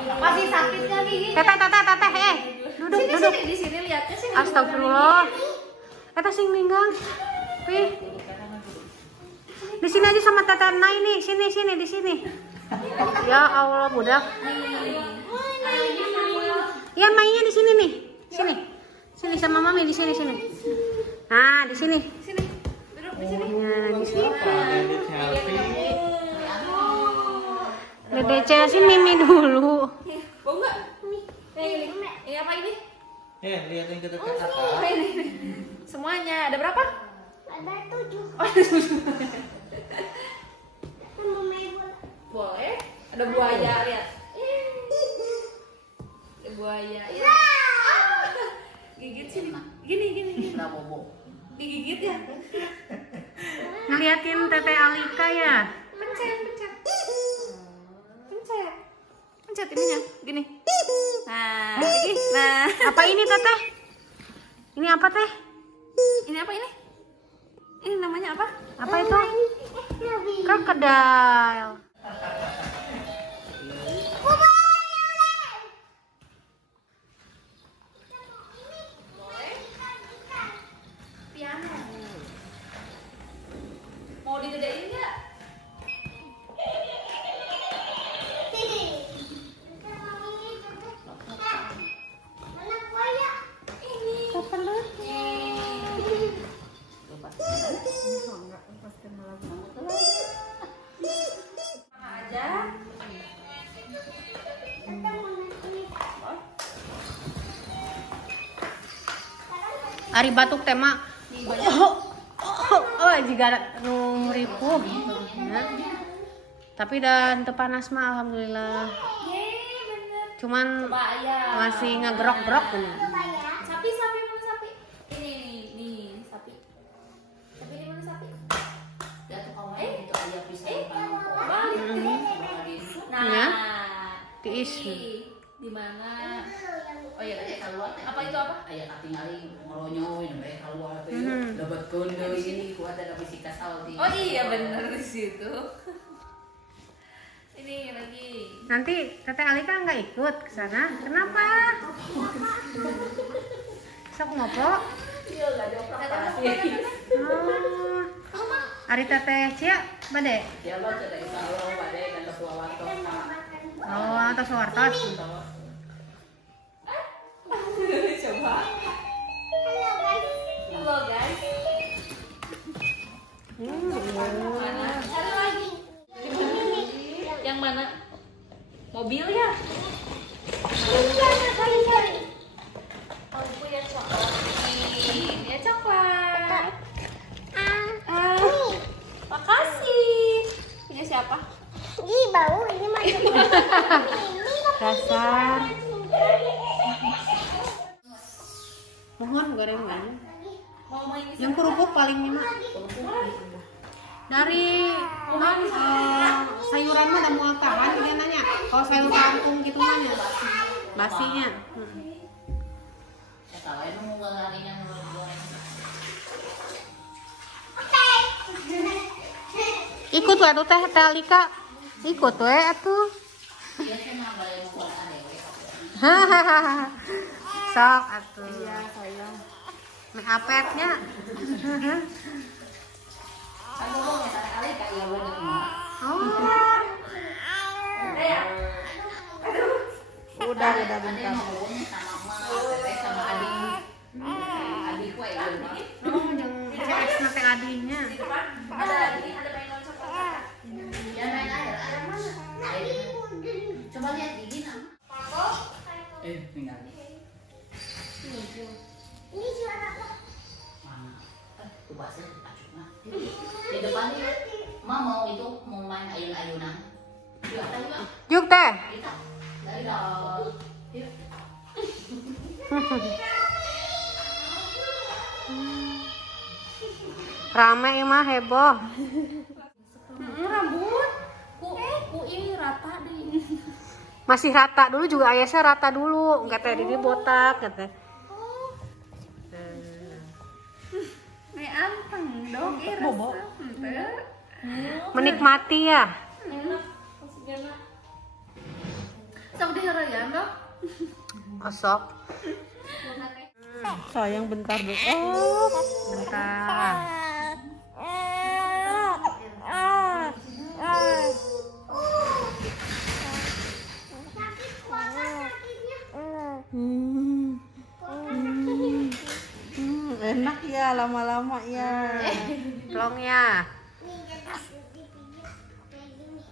Masih sakit nggak gigi? Teteh, duduk. Di sini lihatnya sini. Astagfirullah. Eta sing ninggang. Pi. Di sini aja sama Teteh Nai nih. Sini di sini. Ya Allah, budak. Ya mainnya di sini nih. Sini sama Mami di sini. Nah, di sini. Duduk di sini. Nah, di sini. Dede Chelsea Mimi dulu. Mau nggak? Ini apa ini? Lihatin ke dekat kakak. Semuanya ada berapa? Ada 7. Boleh. Ada buaya, lihat. Ada buaya. Ya. Gigit sini. Gini. Nah, bobo. Digigit ya? Ngeliatin Teteh Alika ya. Pencet ininya. Gini. Nah, lagi. Nah. Apa ini Teteh? Ini apa Teh? Ini apa ini? Ini namanya apa? Apa itu? Krokodil. Piano. Mau digedein nggak? Kapan lu? Aja. Ari batuk tema. Oh, jika ada ripuh. Tapi dan teu panas mah alhamdulillah. Bener. Cuman Coba ya. masih ngegrok-grok nih. Sapi mana sapi? Ini sapi. Sapi di mana sapi? Ya tuh kamu itu aja pisang Balik. Nah, Ya. Tiis. di mana? Oh iya, tadi keluar. Apa itu apa? Ayah katingali ngelonyoin, mereka keluar tuh. Dapat kunde ini kuat ada fisika salti. Oh iya bener di situ. Ini lagi. Nanti Teteh Alika nggak ikut ke sana. Kenapa? Sok ngopo? Iya, enggak ada operasi. Ari Teteh Cia bade. Ya lo cerita kalau badai dan ketua warto. Oh, atau suartos. Coba. Halo guys. Mana? Ada lagi. Yang mana? Mobil ya? Oh, punya coklat. Ini ya coklat. Makasih. Punya siapa? Ih, bau ini macam Dasar. Mohon gorengan. Mau main di Yang kerupuk paling lima. Dari sayuran mah udah mau tahan dia nanya. Kalau sayur kampung gitu mah ya basinya. Ya kalau emang mau harinya Ikut we atuh Teh Alika. Ikut we atuh. biasanya boleh mau kuat ada. Hahaha. Sok atuh. Iya, sayang. Make upetnya. Kan ngomong ya kali kayak bener mah. Oh. Udah bentar. Sama mama, sama adik. Adik gue ya. Oh, yang CS nate adinya. Ada lagi, ada mainan coklat. Ya main air, ada mana? Coba lihat gigi nama. Tinggal. Ini juara apa? Mana? Tuh bahasa acuna. Di depannya, mau itu mau main ayun-ayunan. Yuk, ada yuk. Yuk Teh. Kita. Dari dong. Yuk. Rame mah heboh. Rambut. Ku ini rata deh. Masih rata dulu juga ayahnya rata dulu. Enggak teh ini botak kata. Nih anteng dong, bobo. Menikmati ya. Sok diharayan dong. Osok. Sayang bentar dulu. Oh, bentar. Sakit banget sakitnya. Enak ya lama-lama ya. Pelongnya. Nih jadi dipijit kayak gini.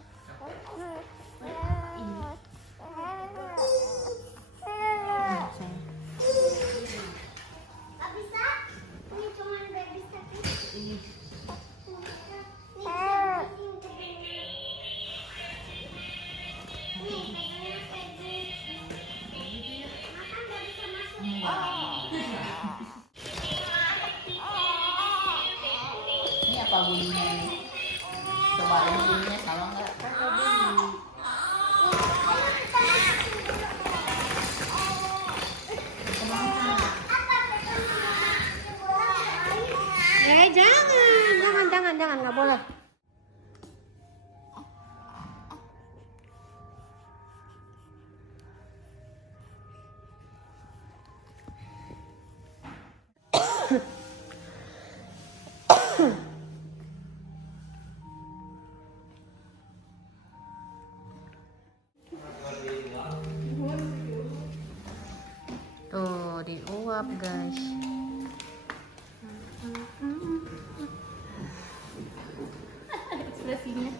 Gak bisa. Ini cuma baby sakit. Nih bisa begini. Nih pegangnya kayak gini. Makan gak bisa masuk. Ini apa bunyinya ini? Coba ini bunyinya sama nggak? Jangan, nggak boleh. Tuh, diuap guys. Ekspresinya.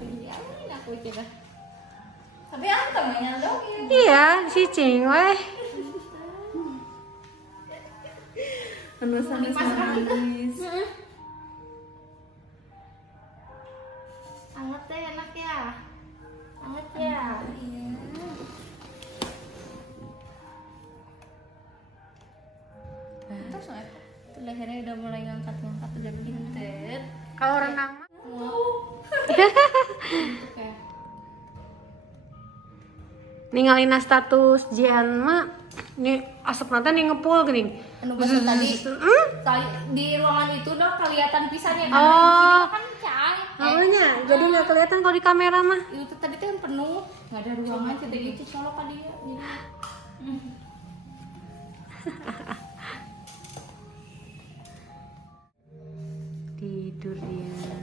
Diamin aku coba. Tapi aku temennya dong. Iya, si Cing weh. Penuh-penuh nangis. Anget deh, enak ya. Anget ya. Iya. Terus tuh lehernya udah mulai ngangkat-ngangkat, udah pinter. Kalau renang mah Kayak ninggalin status Jian mah nih asap nanti nih ngepul gini. anu bahasa tadi di ruangan itu dong kelihatan pisannya kan. Oh. Di sini kan cai. Awalnya jadi nggak kelihatan kalau di kamera mah. Itu tadi tuh kan penuh, nggak ada ruangan cerita gitu colok kan dia. Jadi Tidur dia.